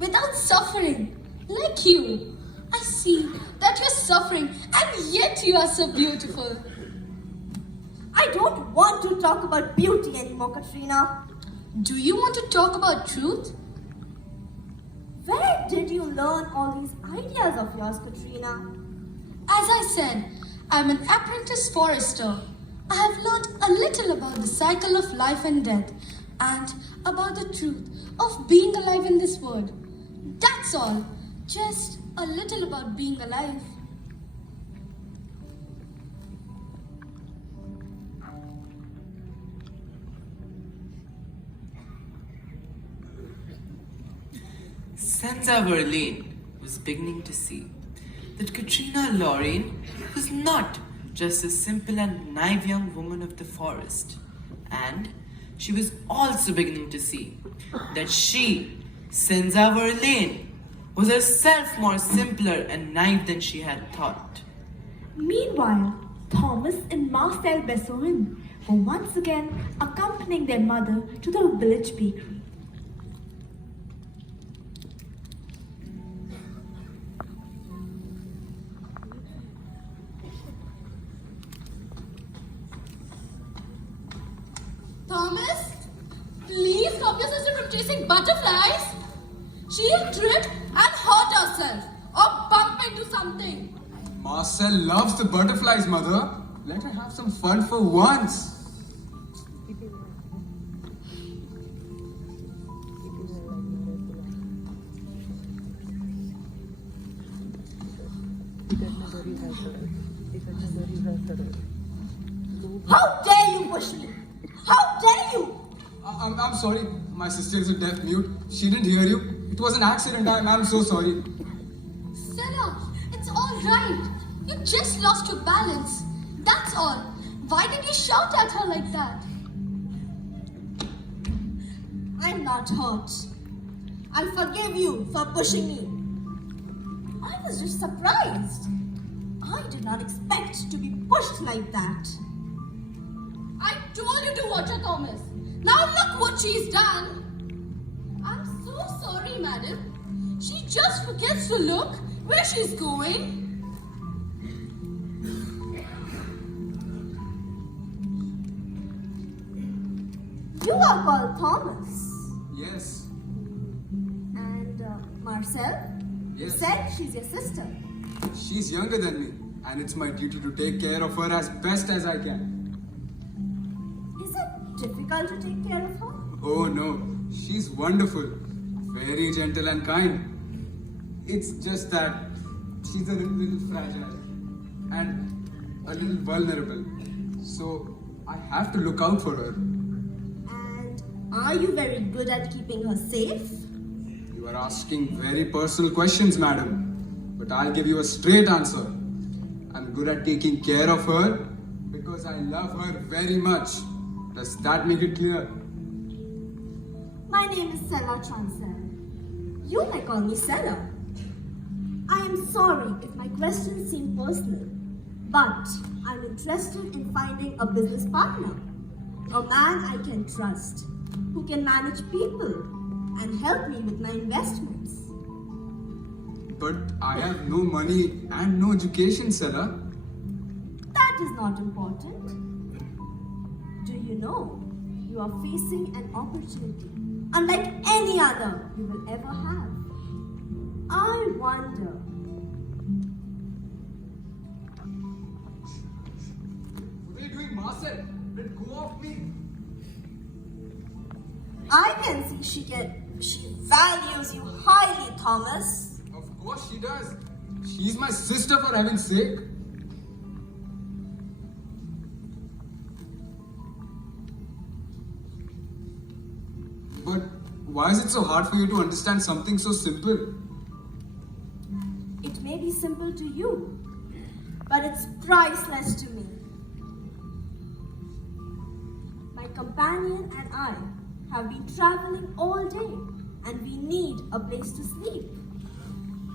without suffering, like you. I see that you're suffering and yet you are so beautiful. I don't want to talk about beauty anymore, Katrina. Do you want to talk about truth? Where did you learn all these ideas of yours, Katrina? As I said, I'm an apprentice forester. I have learned a little about the cycle of life and death and about the truth of being alive in this world. That's all. Just a little about being alive. Senza Verlaine was beginning to see that Katrina Lorraine was not just a simple and naive young woman of the forest. And she was also beginning to see that she, Senza Verlaine, was herself more simpler and naive than she had thought. Meanwhile, Thomas and Marcel Bessoin were once again accompanying their mother to the village bakery. Thomas, please stop your sister from chasing butterflies. She'll trip and hurt herself or bump into something. Marcel loves the butterflies, mother. Let her have some fun for once. How dare you push me? How dare you? I'm sorry. My sister is a deaf mute. She didn't hear you. It was an accident. I'm so sorry. Stella, it's all right. You just lost your balance. That's all. Why did you shout at her like that? I'm not hurt. I'll forgive you for pushing me. I was just surprised. I did not expect to be pushed like that. I told you to watch her, Thomas. Now look what she's done. I'm so sorry, madam. She just forgets to look where she's going. You are called Thomas. Yes. And Marcel? You Yes. said she's your sister. She's younger than me. And it's my duty to take care of her as best as I can. Is it difficult to take care of her? Oh no. She's wonderful. Very gentle and kind. It's just that she's a little fragile. And a little vulnerable. So I have to look out for her. And are you very good at keeping her safe? You are asking very personal questions, madam. But I'll give you a straight answer. I'm good at taking care of her because I love her very much. Does that make it clear? My name is Sella Chansel. You may call me Sella. I am sorry if my questions seem personal, but I'm interested in finding a business partner. A man I can trust, who can manage people and help me with my investments. But I have no money and no education, Sella. That is not important. Do you know you are facing an opportunity unlike any other you will ever have? I wonder. What are you doing, Marcel? Let go of me. I can see she values you highly, Thomas. Of course she does. She's my sister, for heaven's sake. But why is it so hard for you to understand something so simple? It may be simple to you, but it's priceless to me. My companion and I have been traveling all day and we need a place to sleep.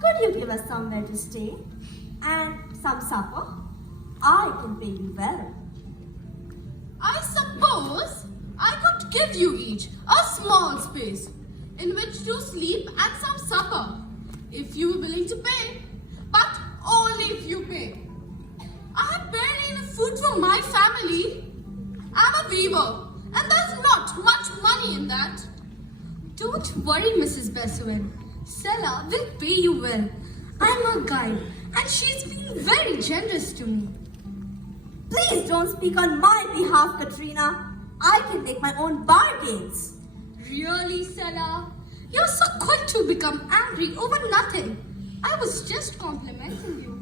Could you give us somewhere to stay and some supper? I can pay you well. I suppose I could give you each a small space in which to sleep and some supper, if you were willing to pay. But only if you pay. I have barely enough food for my family. I'm a weaver, and there's not much money in that. Don't worry, Mrs. Besuin. Sela will pay you well. I'm her guide, and she's been very generous to me. Please don't speak on my behalf, Katrina. I can make my own bargains. Really, Sela? You're so quick to become angry over nothing. I was just complimenting you.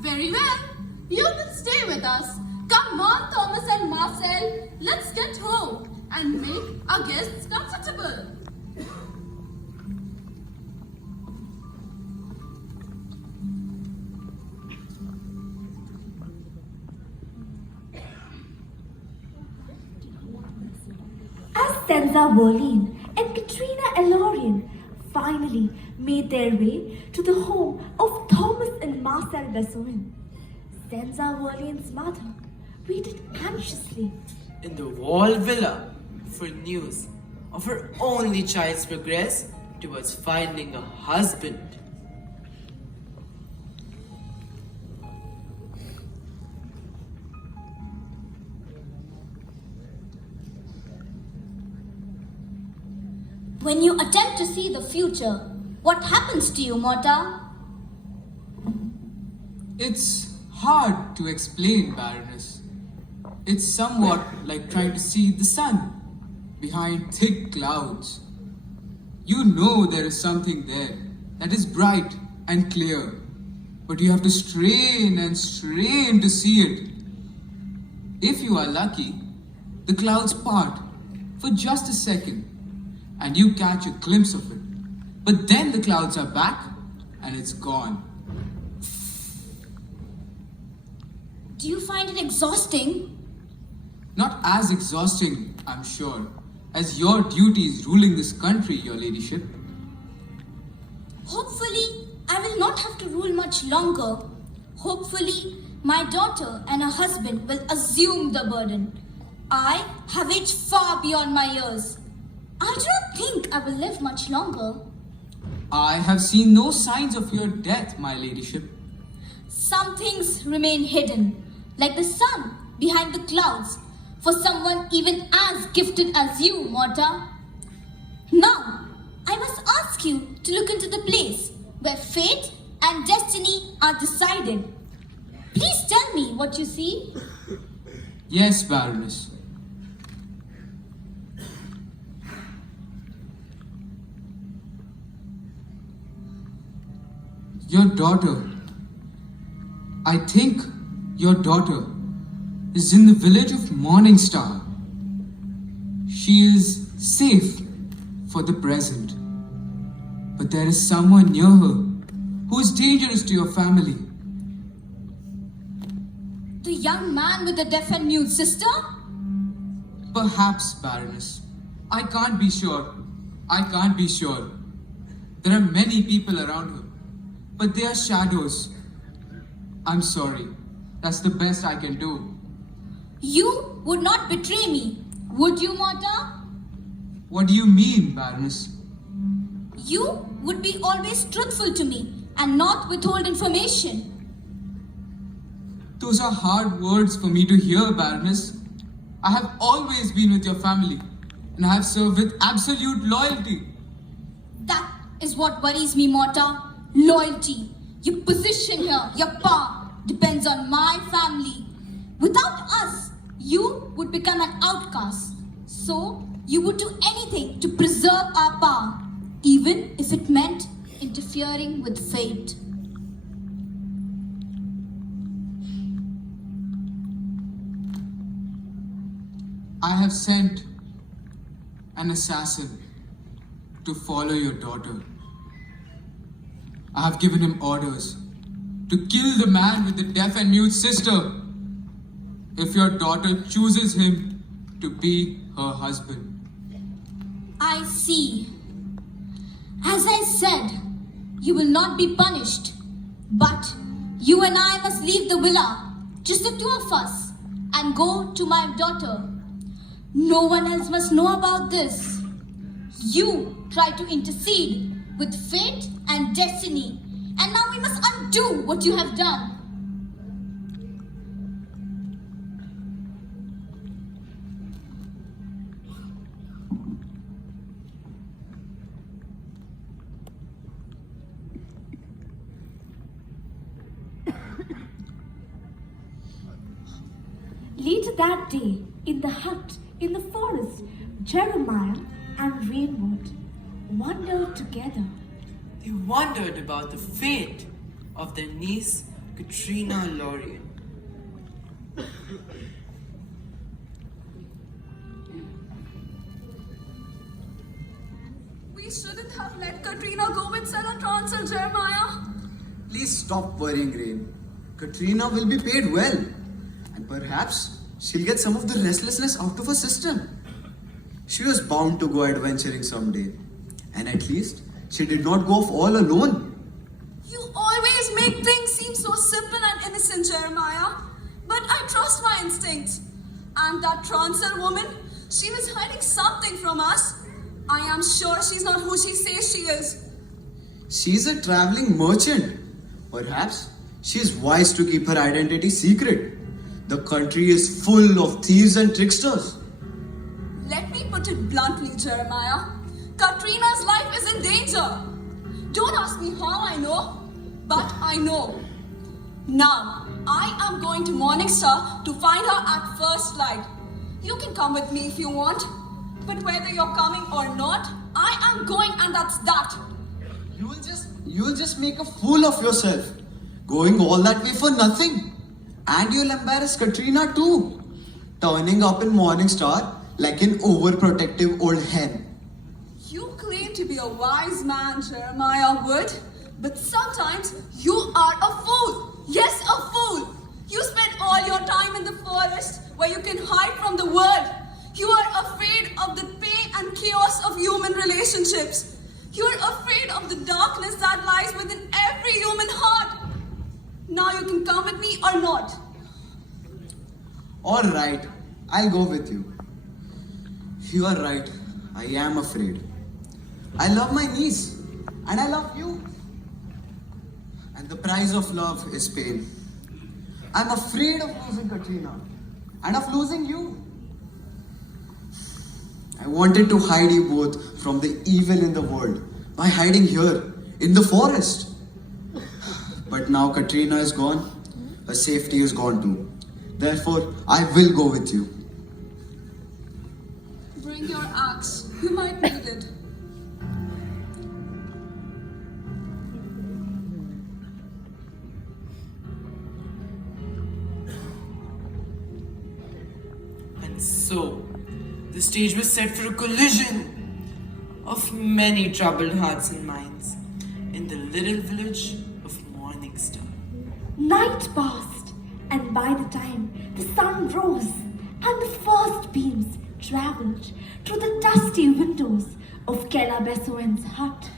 Very well. You will stay with us. Come on, Thomas and Marcel. Let's get home and make our guests comfortable. As Senza Verlin and Katrina Elorian finally made their way to the home of Thomas and Marcel Besoin, Senza Verlin's mother waited anxiously. In the wall villa for news of her only child's progress towards finding a husband. When you attempt to see the future, what happens to you, Morta? It's hard to explain, Baroness. It's somewhat like trying to see the sun behind thick clouds. You know there is something there that is bright and clear, but you have to strain and strain to see it. If you are lucky, the clouds part for just a second and you catch a glimpse of it. But then the clouds are back and it's gone. Do you find it exhausting? Not as exhausting, I'm sure, as your duties ruling this country, your ladyship. Hopefully, I will not have to rule much longer. Hopefully, my daughter and her husband will assume the burden. I have aged far beyond my years. I do not think I will live much longer. I have seen no signs of your death, my ladyship. Some things remain hidden, like the sun behind the clouds, for someone even as gifted as you, Morta. Now, I must ask you to look into the place where fate and destiny are decided. Please tell me what you see. Yes, Baroness. Your daughter, I think your daughter is in the village of Morning Star. She is safe for the present, but there is someone near her who is dangerous to your family. The young man with the deaf and mute sister? Perhaps, Baroness. I can't be sure. I can't be sure. There are many people around her, but they are shadows. I'm sorry. That's the best I can do. You would not betray me, would you, Morta? What do you mean, Baroness? You would be always truthful to me and not withhold information. Those are hard words for me to hear, Baroness. I have always been with your family, and I have served with absolute loyalty. That is what worries me, Morta. Loyalty. Your position here, your power, depends on my family. Without us, you would become an outcast. So, you would do anything to preserve our power, even if it meant interfering with fate. I have sent an assassin to follow your daughter. I have given him orders to kill the man with the deaf and mute sister if your daughter chooses him to be her husband. I see. As I said, you will not be punished. But you and I must leave the villa, just the two of us, and go to my daughter. No one else must know about this. You try to intercede, with fate and destiny. And now we must undo what you have done. Later that day, in the hut in the forest, Jeremiah and Rainwood wandered together. They wondered about the fate of their niece, Katrina Lorien. We shouldn't have let Katrina go with Sarah Transel, Jeremiah. Please stop worrying, Rain. Katrina will be paid well. And perhaps she'll get some of the restlessness out of her system. She was bound to go adventuring someday. And at least she did not go off all alone. You always make things seem so simple and innocent, Jeremiah. But I trust my instincts. And that Transel woman, she was hiding something from us. I am sure she's not who she says she is. She's a traveling merchant. Perhaps she's wise to keep her identity secret. The country is full of thieves and tricksters. Let me put it bluntly, Jeremiah. Katrina's life is in danger. Don't ask me how I know, but I know. Now, I am going to Morningstar to find her at first light. You can come with me if you want. But whether you're coming or not, I am going, and that's that. You'll just make a fool of yourself. Going all that way for nothing. And you'll embarrass Katrina too. Turning up in Morningstar like an overprotective old hen. You claim to be a wise man, Jeremiah Wood, but sometimes you are a fool. Yes, a fool. You spend all your time in the forest where you can hide from the world. You are afraid of the pain and chaos of human relationships. You are afraid of the darkness that lies within every human heart. Now you can come with me or not. Alright, I'll go with you. You are right, I am afraid. I love my niece, and I love you. And the price of love is pain. I'm afraid of losing Katrina, and of losing you. I wanted to hide you both from the evil in the world by hiding here in the forest. But now Katrina is gone, her safety is gone too. Therefore, I will go with you. Bring your axe. You might need it. And so, the stage was set for a collision of many troubled hearts and minds in the little village of Morningstar. Night passed, and by the time the sun rose and the first beams traveled through the dusty windows of Kella Bessoen's hut,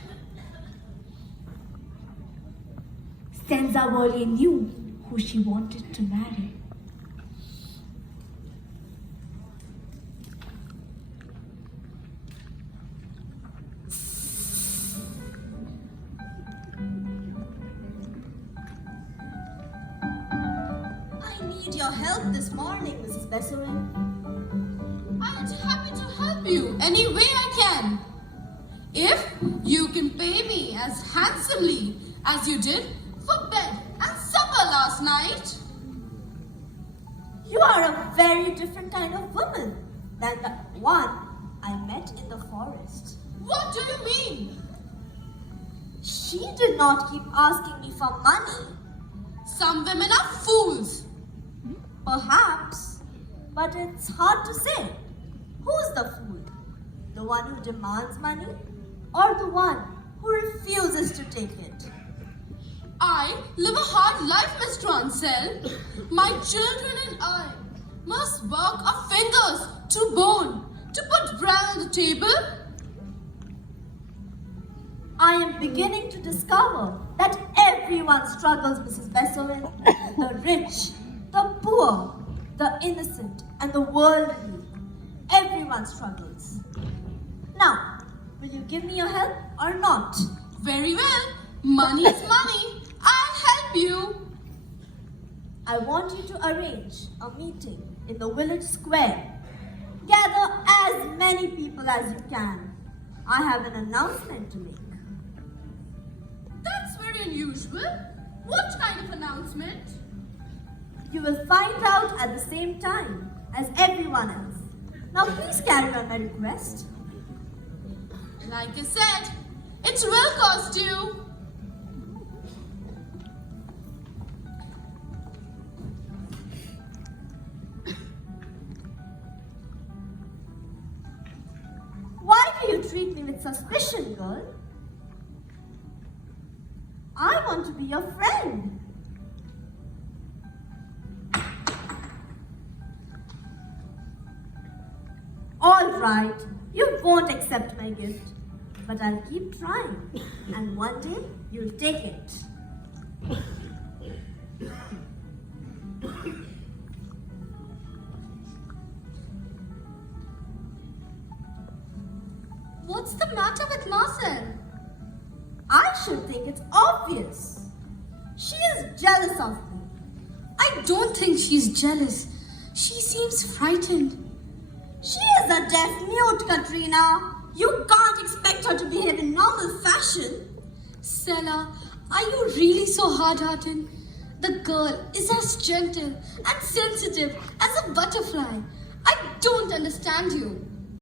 Senzawoli knew who she wanted to marry. I need your help this morning, Mrs. Bessoen. I'm happy to help you any way I can. If you can pay me as handsomely as you did for bed and supper last night. You are a very different kind of woman than the one I met in the forest. What do you mean? She did not keep asking me for money. Some women are fools. Perhaps, but it's hard to say. Who's the fool? The one who demands money or the one who refuses to take it? I live a hard life, Miss Transel. My children and I must work our fingers to bone to put bread on the table. I am beginning to discover that everyone struggles, Mrs. Bessoen. The rich, the poor, the innocent, and the worldly. Everyone struggles. Now, will you give me your help or not? Very well. Money is money. I'll help you. I want you to arrange a meeting in the village square. Gather as many people as you can. I have an announcement to make. That's very unusual. What kind of announcement? You will find out at the same time as everyone else. Now please carry on my request. Like I said, it will cost you. Why do you treat me with suspicion, girl? I want to be your friend. All right, you won't accept my gift, but I'll keep trying, and one day you'll take it. What's the matter with Marcel? I should think it's obvious. She is jealous of me. I don't think she's jealous. She seems frightened. She is a deaf mute, Katrina. You can't expect her to behave in normal fashion. Sela, are you really so hard-hearted? The girl is as gentle and sensitive as a butterfly. I don't understand you.